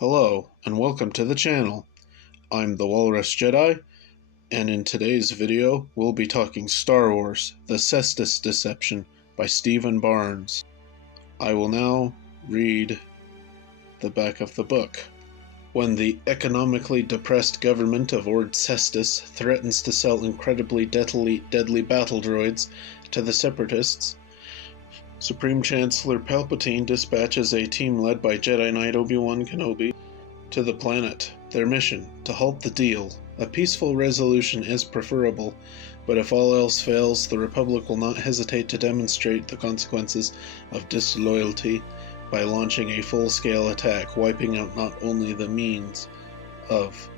Hello, and welcome to the channel. I'm the Walrus Jedi, and in today's video, we'll be talking Star Wars: The Cestus Deception by Stephen Barnes. I will now read the back of the book. When the economically depressed government of Ord Cestus threatens to sell incredibly deadly battle droids to the Separatists, Supreme Chancellor Palpatine dispatches a team led by Jedi Knight Obi-Wan Kenobi to the planet. Their mission: to halt the deal. A peaceful resolution is preferable, but if all else fails, the Republic will not hesitate to demonstrate the consequences of disloyalty by launching a full-scale attack, wiping out not only the means of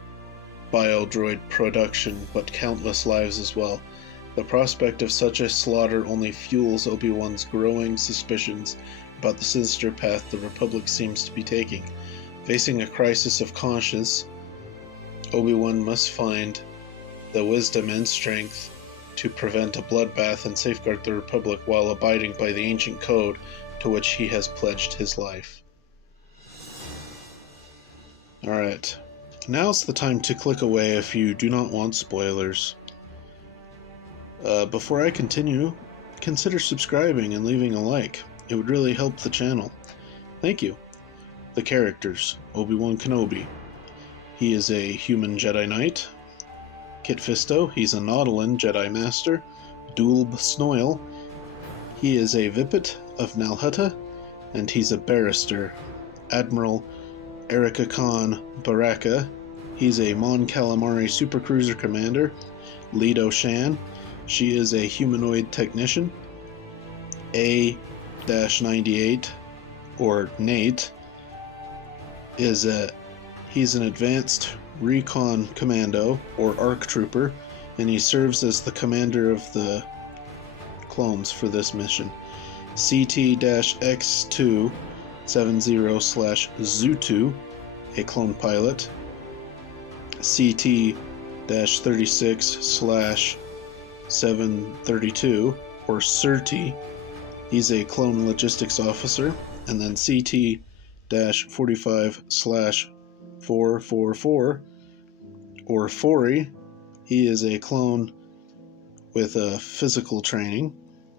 biodroid production, but countless lives as well. The prospect of such a slaughter only fuels Obi-Wan's growing suspicions about the sinister path the Republic seems to be taking. Facing a crisis of conscience, Obi-Wan must find the wisdom and strength to prevent a bloodbath and safeguard the Republic while abiding by the ancient code to which he has pledged his life. Alright, now's the time to click away if you do not want spoilers. Before I continue, consider subscribing and leaving a like. It would really help the channel. Thank you. The characters: Obi-Wan Kenobi. He is a human Jedi Knight. Kit Fisto, he's a Nautolan Jedi Master. Dulb Snoil, he is a Vipit of Nalhutta, and he's a barrister. Admiral Erika Khan Baraka, he's a Mon Calamari supercruiser commander. Leto Shan, she is a humanoid technician. A-98, or Nate, he's an advanced recon commando, or ARC trooper, and he serves as the commander of the clones for this mission. CT-X270/Zutu, a clone pilot. CT-36/732, or Surti, he's a clone logistics officer. And then CT-45/444, or Fori, he is a clone with a physical training.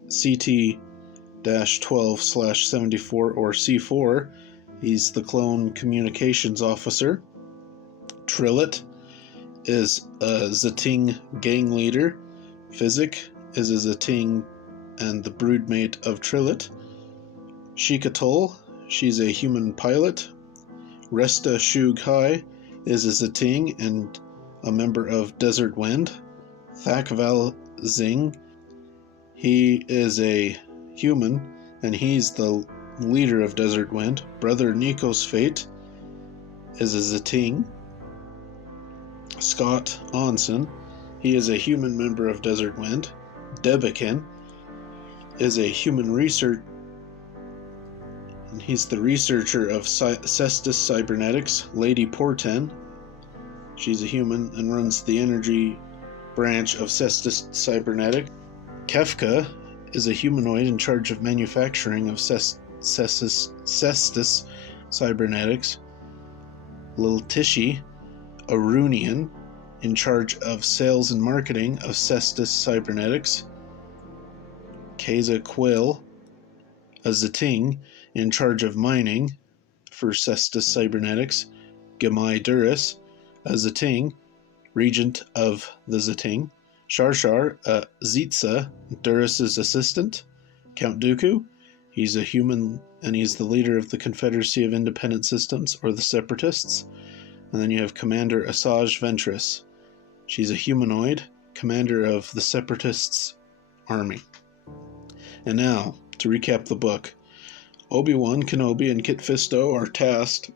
CT-12/74, or C4, he's the clone communications officer. Trillet is a Zating gang leader. Physic is a Zating and the broodmate of Trillet. Shikatol, she's a human pilot. Resta Shug Hai is a Zating and a member of Desert Wind. Thakval Zing, he is a human and he's the leader of Desert Wind. Brother Nikos Fate is a Zating. Scott Onsen, he is a human member of Desert Wind. Debekin is a human researcher, and he's the researcher of Cestus Cybernetics. Lady Porten, she's a human and runs the energy branch of Cestus Cybernetics. Kefka is a humanoid in charge of manufacturing of Cestus Cybernetics. Lil Tishi, a Runian, in charge of sales and marketing of Cestus Cybernetics. Keza Quill, a Zating, in charge of mining for Cestus Cybernetics. Gamai Duras, a Zating, regent of the Zating. Sharshar, a Zitza, Duras's assistant. Count Dooku, he's a human and he's the leader of the Confederacy of Independent Systems, or the Separatists. And then you have Commander Asajj Ventress. She's a humanoid, commander of the Separatists' army. And now, to recap the book. Obi-Wan Kenobi and Kit Fisto are tasked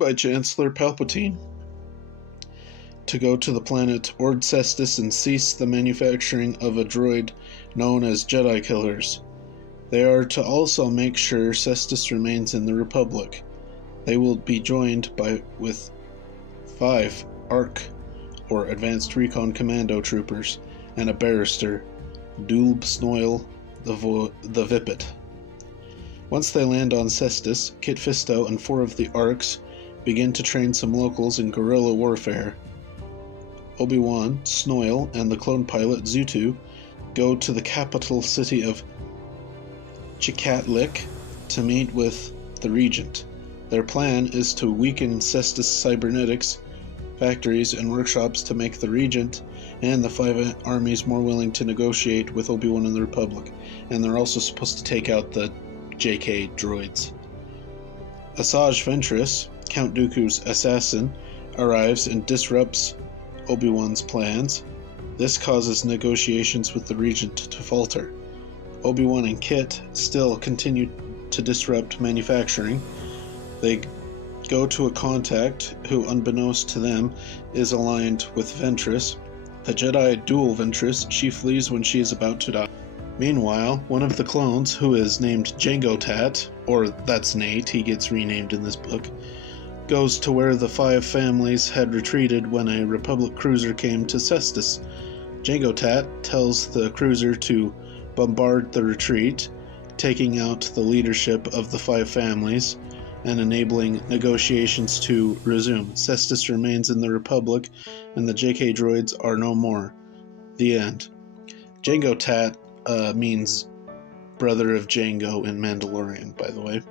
by Chancellor Palpatine to go to the planet Ord Cestus and cease the manufacturing of a droid known as Jedi Killers. They are to also make sure Cestus remains in the Republic. They will be joined with 5 ARC, or Advanced Recon Commando troopers, and a barrister, Dulb Snoil the Vipit. Once they land on Cestus, Kit Fisto and 4 of the ARCs begin to train some locals in guerrilla warfare. Obi-Wan, Snoil, and the clone pilot Zutu go to the capital city of Chikatlik to meet with the Regent. Their plan is to weaken Cestus cybernetics factories and workshops to make the Regent and the five armies more willing to negotiate with Obi-Wan and the Republic, and they're also supposed to take out the JK droids. Asajj Ventress, Count Dooku's assassin, arrives and disrupts Obi-Wan's plans. This causes negotiations with the Regent to falter. Obi-Wan and Kit still continue to disrupt manufacturing. They go to a contact who, unbeknownst to them, is aligned with Ventress. The Jedi duel Ventress. She flees when she is about to die. Meanwhile, one of the clones, who is named Jango Tat, or that's Nate, he gets renamed in this book, goes to where the five families had retreated when a Republic cruiser came to Cestus. Jango Tat tells the cruiser to bombard the retreat, taking out the leadership of the five families and enabling negotiations to resume. Cestus remains in the Republic, and the JK droids are no more. The end. Jango Tat means brother of Jango in Mandalorian, by the way.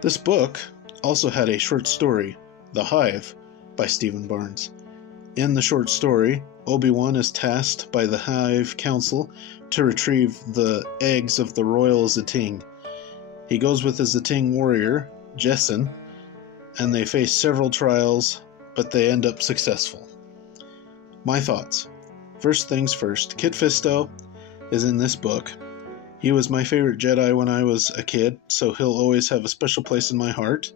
This book also had a short story, The Hive, by Stephen Barnes. In the short story, Obi-Wan is tasked by the Hive Council to retrieve the eggs of the royal Zating. He goes with his Zating warrior, Jessen, and they face several trials, but they end up successful. My thoughts. First things first, Kit Fisto is in this book. He was my favorite Jedi when I was a kid, so he'll always have a special place in my heart.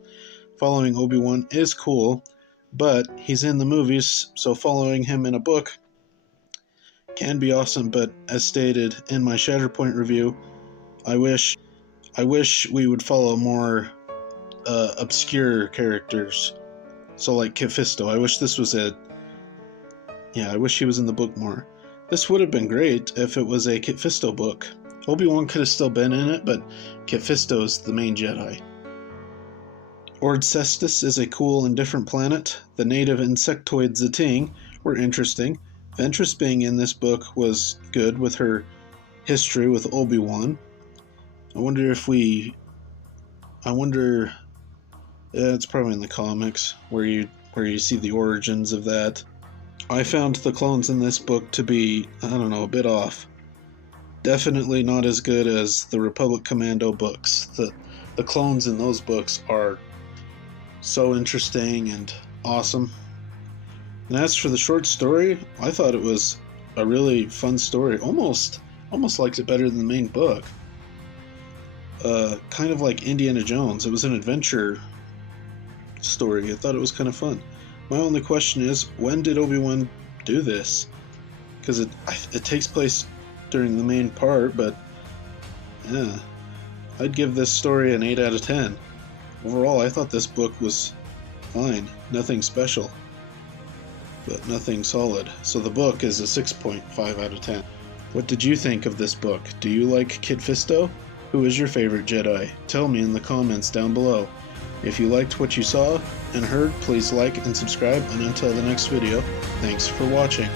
Following Obi-Wan is cool, but he's in the movies, so following him in a book can be awesome, but as stated in my Shatterpoint review, I wish we would follow more obscure characters. So like Kit Fisto, I wish this was it. Yeah, I wish he was in the book more. This would have been great if it was a Kit Fisto book. Obi-Wan could have still been in it, but Kit Fisto is the main Jedi. Ord Cestus is a cool and different planet. The native insectoid Zating were interesting. Ventress being in this book was good with her history with Obi-Wan. It's probably in the comics where you see the origins of that. I found the clones in this book to be, a bit off. Definitely not as good as the Republic Commando books. The clones in those books are so interesting and awesome. And as for the short story, I thought it was a really fun story. Almost liked it better than the main book. Kind of like Indiana Jones. It was an adventure story. I thought it was kind of fun. My only question is, when did Obi-Wan do this? Because it takes place during the main part, but yeah, I'd give this story an 8 out of 10. Overall, I thought this book was fine. Nothing special, but nothing solid. So the book is a 6.5 out of 10. What did you think of this book? Do you like Kit Fisto? Who is your favorite Jedi? Tell me in the comments down below. If you liked what you saw and heard, please like and subscribe, and until the next video, thanks for watching.